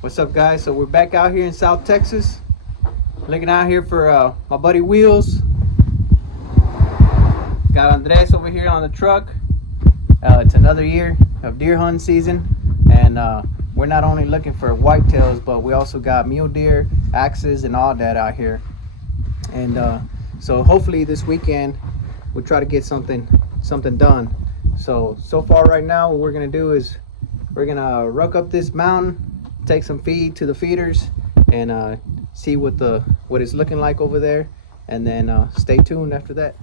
What's up, guys? So we're back out here in South Texas, looking out here for my buddy Wheels. Got Andres over here on the truck. It's another year of deer hunting season, and we're not only looking for whitetails, but we also got mule deer, axes, and all that out here. And so hopefully this weekend we'll try to get something done. So far right now, what we're gonna do is we're gonna ruck up this mountain, take some feed to the feeders, and see what it's looking like over there, and then stay tuned after that.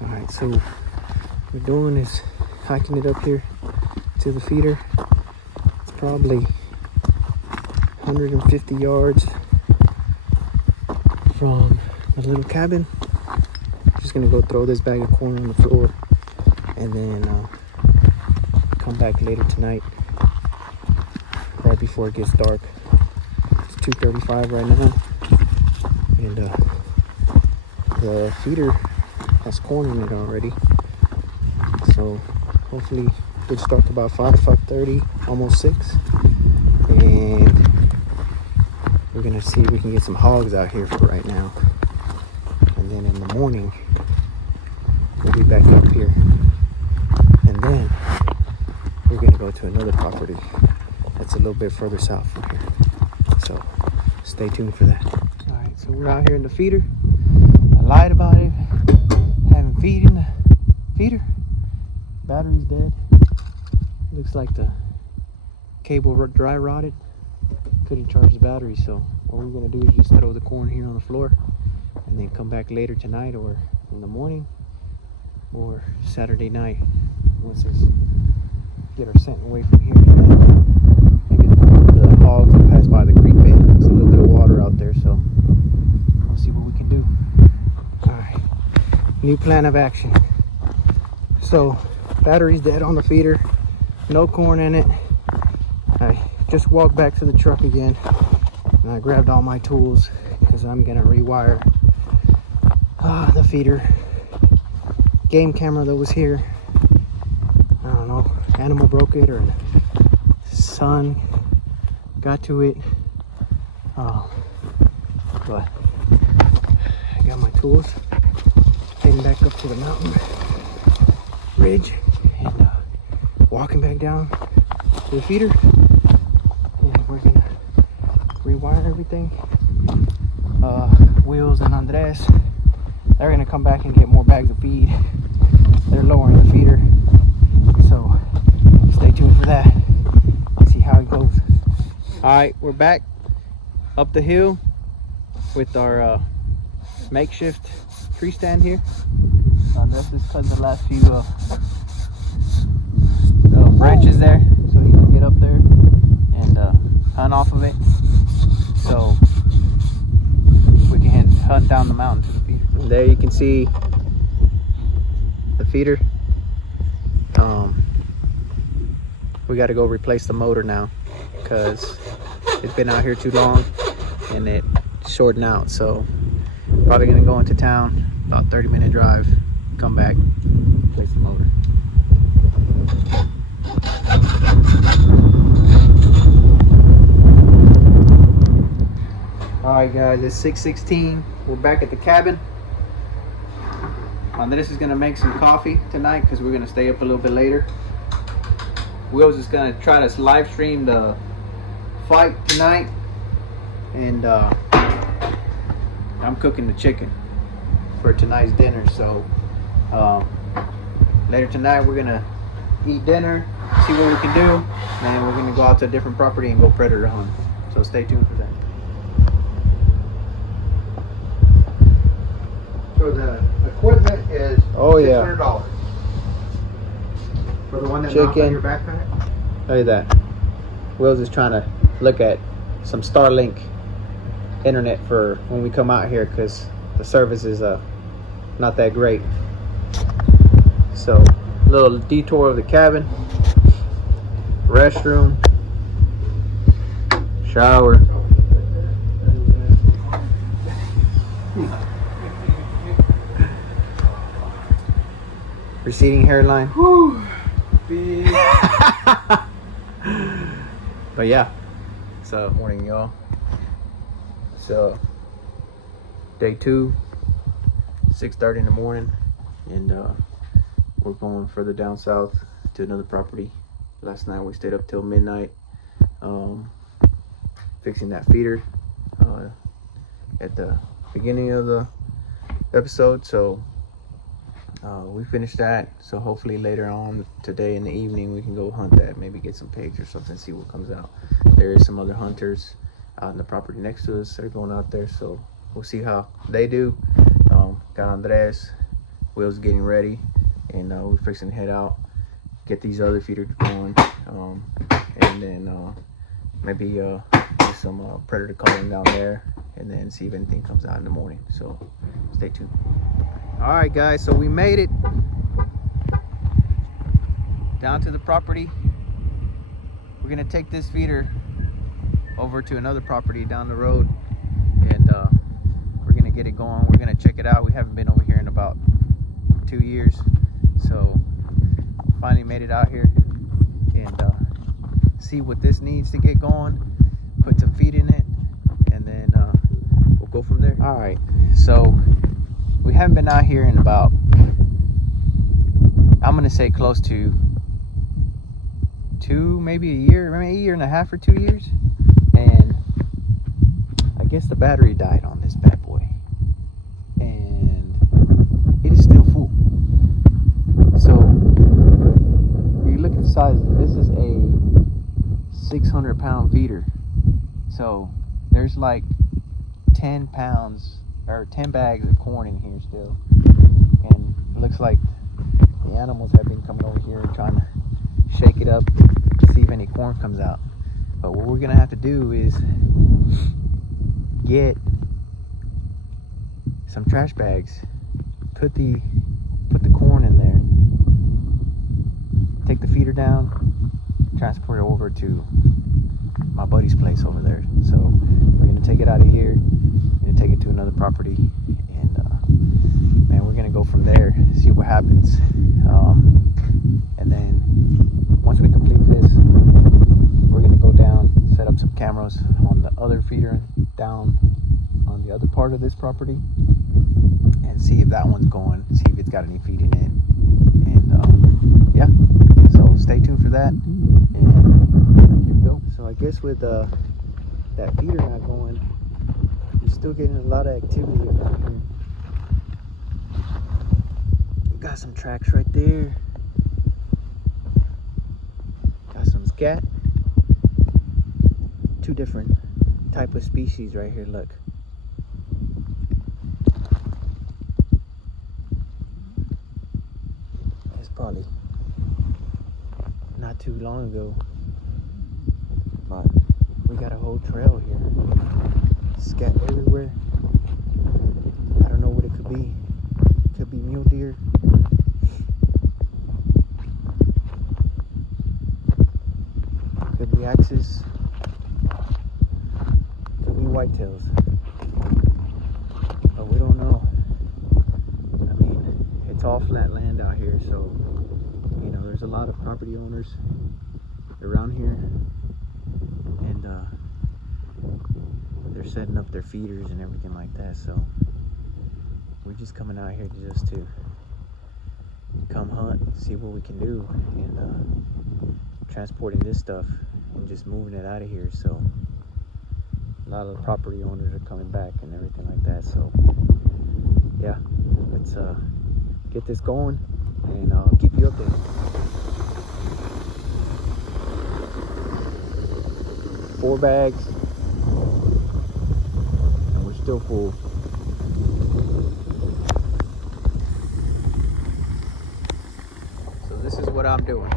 All right, so what we're doing is hiking it up here to the feeder. It's probably 150 yards from the little cabin. Just gonna go throw this bag of corn on the floor, and then come back later tonight, right before it gets dark. It's 2:35 right now, and the feeder has corn in it already. So hopefully good start to about 5:30, almost 6, and we're gonna see if we can get some hogs out here for right now. And then in the morning, we'll be back up here. And then we're gonna go to another property that's a little bit further south from here. So stay tuned for that. All right, so we're out here in the feeder. I lied about it, having feed in the feeder. Battery's dead. Looks like the cable dry rotted. Couldn't charge the battery, so what we're gonna do is just throw the corn here on the floor, and then come back later tonight, or in the morning, or Saturday night, once we get our scent away from here. Maybe the hogs will pass by the creek bed. There's a little bit of water out there, so we'll see what we can do. All right, new plan of action. So battery's dead on the feeder, no corn in it. I just walked back to the truck again, and I grabbed all my tools because I'm gonna rewire the feeder. Game camera that was here, I don't know, animal broke it or sun got to it, but I got my tools. Heading back up to the mountain ridge, and walking back down to the feeder, and we're gonna rewire everything. Wheels and Andres, they're gonna come back and get more bags of feed. They're lowering the feeder, so stay tuned for that and see how it goes. All right, we're back up the hill with our makeshift tree stand here. Andres just cut the last few branches there so he can get up there and hunt off of it, so we can hunt down the mountain to the feeder. And there you can see the feeder. We got to go replace the motor now because it's been out here too long and it's shorting out, so probably gonna go into town, about 30-minute drive, come back, replace the motor. Alright guys, it's 6:16. We're back at the cabin. This is gonna make some coffee tonight because we're gonna stay up a little bit later. Will's just gonna try to live stream the fight tonight, and I'm cooking the chicken for tonight's dinner. So later tonight we're gonna eat dinner, see what we can do, and then we're gonna go out to a different property and go predator hunt. So stay tuned for that. So the equipment is $600 for the one that mounts on your backpack. Look at that. Will's is trying to look at some Starlink internet for when we come out here because the service is not that great. So a little detour of the cabin, restroom, shower. Receding hairline. Whew. Big. But yeah, so morning, y'all. So day 2, 6:30 in the morning, and we're going further down south to another property. Last night we stayed up till midnight, fixing that feeder at the beginning of the episode. So we finished that, so hopefully later on today in the evening we can go hunt that, maybe get some pigs or something, see what comes out. There is some other hunters out in the property next to us that are going out there, so we'll see how they do. Got Andres, Will's getting ready, and we're fixing to head out, get these other feeders going, and then maybe do some predator calling down there, and then see if anything comes out in the morning. So stay tuned. All right, guys, so we made it down to the property. We're gonna take this feeder over to another property down the road, and we're gonna get it going. We're gonna check it out. We haven't been over here in about 2 years, so finally made it out here and see what this needs to get going, put some feed in it, and then we'll go from there. All right, so we haven't been out here in about, I'm gonna say close to 2, maybe a year, maybe a year and a half or 2 years. And I guess the battery died on this bad boy, and it is still full. So you look at the size, this is a 600-pound feeder. So there's like 10 pounds or 10 bags of corn in here still, and it looks like the animals have been coming over here and trying to shake it up to see if any corn comes out. But what we're gonna have to do is get some trash bags, put the corn in there, take the feeder down, transport it over to my buddy's place over there. So we're gonna take it out of here, gonna take it to another property, and man, we're gonna go from there, see what happens. And then once we complete this, we're gonna go down, set up some cameras on the other feeder down on the other part of this property, and see if that one's going, see if it's got any feed in it. And yeah, so stay tuned for that, and here we go. So I guess with that feeder not going, you're still getting a lot of activity around here. We got some tracks right there. Got some scat. 2 different type of species right here, look. It's probably not too long ago, but we got a whole trail here. Scat everywhere. I don't know what it could be. Could be mule deer. Could be axes. Could be whitetails. But we don't know. I mean, it's all flat land out here, so you know there's a lot of property owners around here, and they're setting up their feeders and everything like that. So we're just coming out here just to come hunt, see what we can do, and transporting this stuff and just moving it out of here. So a lot of the property owners are coming back and everything like that. So yeah, let's get this going, and I'll keep you updated. 4 bags, and we're still full. So this is what I'm doing.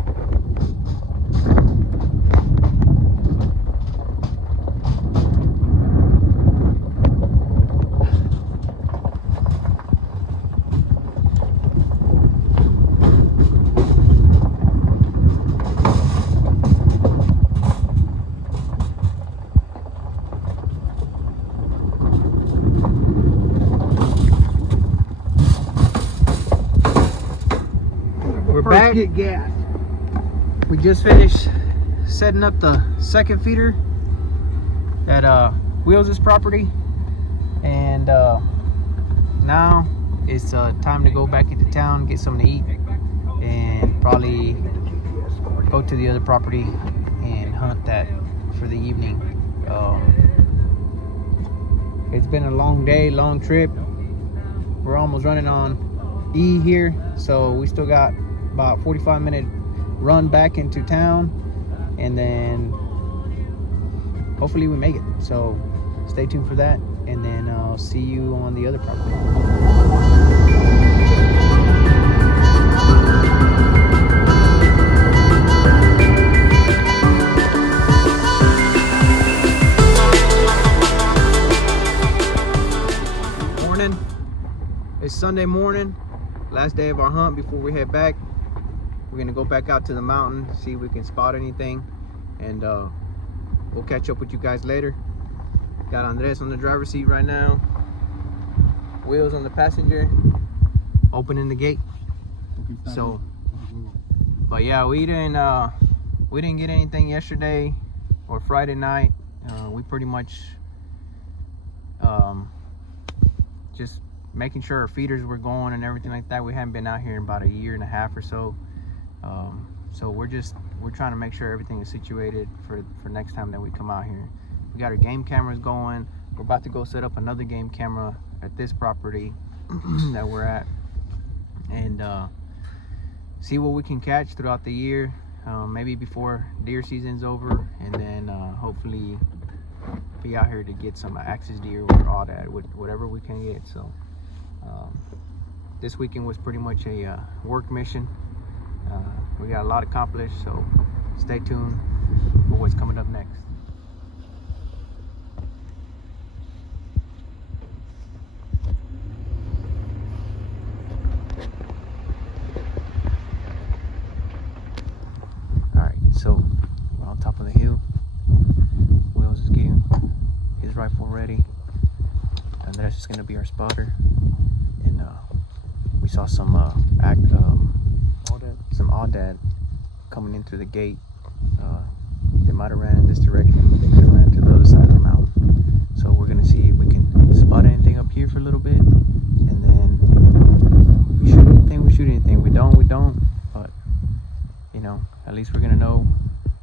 get gas. We just finished setting up the second feeder at Wheels' property, and now it's time to go back into town, get something to eat, and probably go to the other property and hunt that for the evening. It's been a long day, long trip. We're almost running on E here, so we still got about 45-minute run back into town, and then hopefully we make it. So stay tuned for that, and then I'll see you on the other property. It's Sunday morning, last day of our hunt before we head back. We're gonna go back out to the mountain, see if we can spot anything, and we'll catch up with you guys later. Got Andres on the driver's seat right now, Wheels on the passenger, opening the gate. So, but yeah, we didn't get anything yesterday or Friday night. We pretty much just making sure our feeders were going and everything like that. We haven't been out here in about a year and a half or so. So we're trying to make sure everything is situated for next time that we come out here. We got our game cameras going. We're about to go set up another game camera at this property that we're at, and see what we can catch throughout the year, maybe before deer season's over, and then hopefully be out here to get some axis deer or all that, whatever we can get. So this weekend was pretty much a work mission. We got a lot accomplished, so stay tuned for what's coming up next. Alright, so we're on top of the hill. Wheels is getting his rifle ready, and that's just gonna be our spotter. And we saw some Aoudad coming in through the gate. They might have ran in this direction. They could have ran to the other side of the mountain. So we're gonna see if we can spot anything up here for a little bit, and then if we shoot anything, we shoot anything. We don't. But you know, at least we're gonna know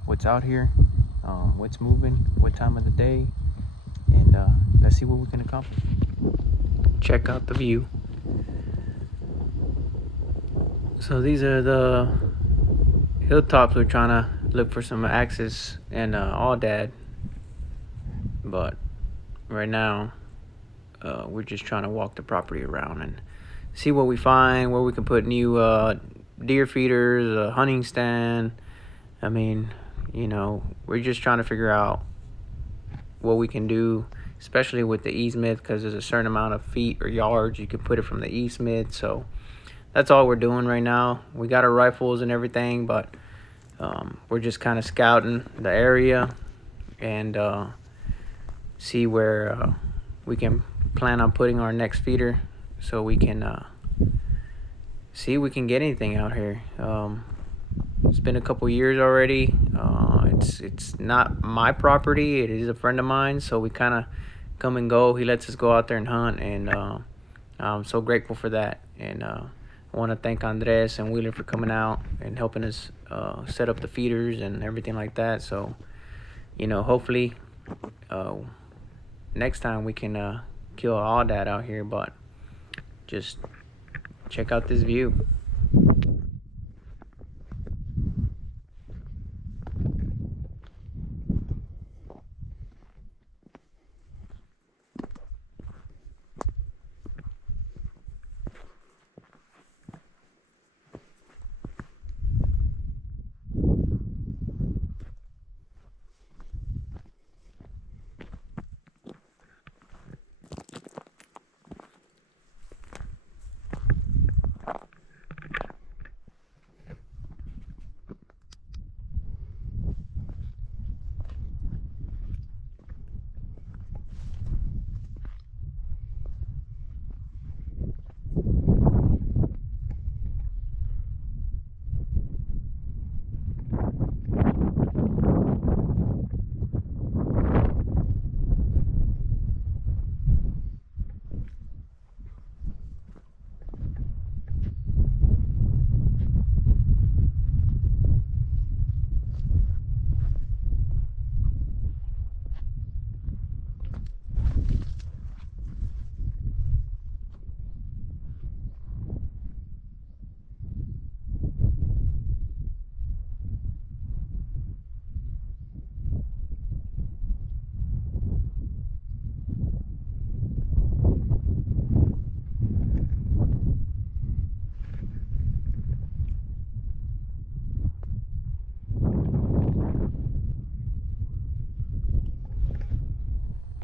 what's out here, what's moving, what time of the day, and let's see what we can accomplish. Check out the view. So these are the hilltops. We're trying to look for some axis and Aoudad, but right now we're just trying to walk the property around and see what we find, where we can put new deer feeders, a hunting stand. I mean, you know, we're just trying to figure out what we can do, especially with the E-Smith, because there's a certain amount of feet or yards you can put it from the E-Smith. So that's all we're doing right now. We got our rifles and everything, but we're just kind of scouting the area and see where we can plan on putting our next feeder, so we can see if we can get anything out here. It's been a couple years already. It's not my property. It is a friend of mine, so we kind of come and go. He lets us go out there and hunt, and I'm so grateful for that. And I want to thank Andres and Wheeler for coming out and helping us set up the feeders and everything like that. So, you know, hopefully next time we can kill all that out here. But just check out this view.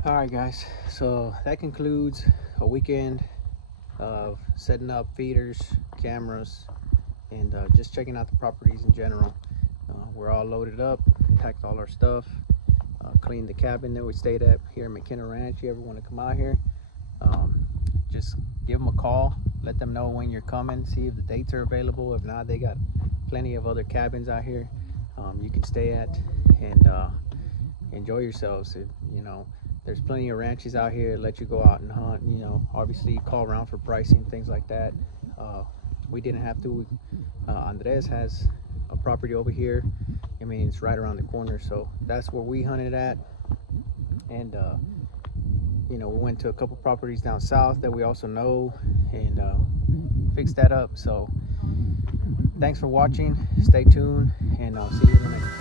All right, guys. So that concludes a weekend of setting up feeders, cameras, and just checking out the properties in general. We're all loaded up, packed all our stuff, cleaned the cabin that we stayed at here in McKenna Ranch. You ever want to come out here, just give them a call, let them know when you're coming, see if the dates are available. If not, they got plenty of other cabins out here you can stay at and enjoy yourselves. You know, there's plenty of ranches out here that let you go out and hunt. You know, obviously call around for pricing, things like that. We didn't have to. Andres has a property over here. I mean, it's right around the corner, so that's where we hunted at. And you know, we went to a couple properties down south that we also know and fixed that up. So thanks for watching. Stay tuned, and I'll see you in the next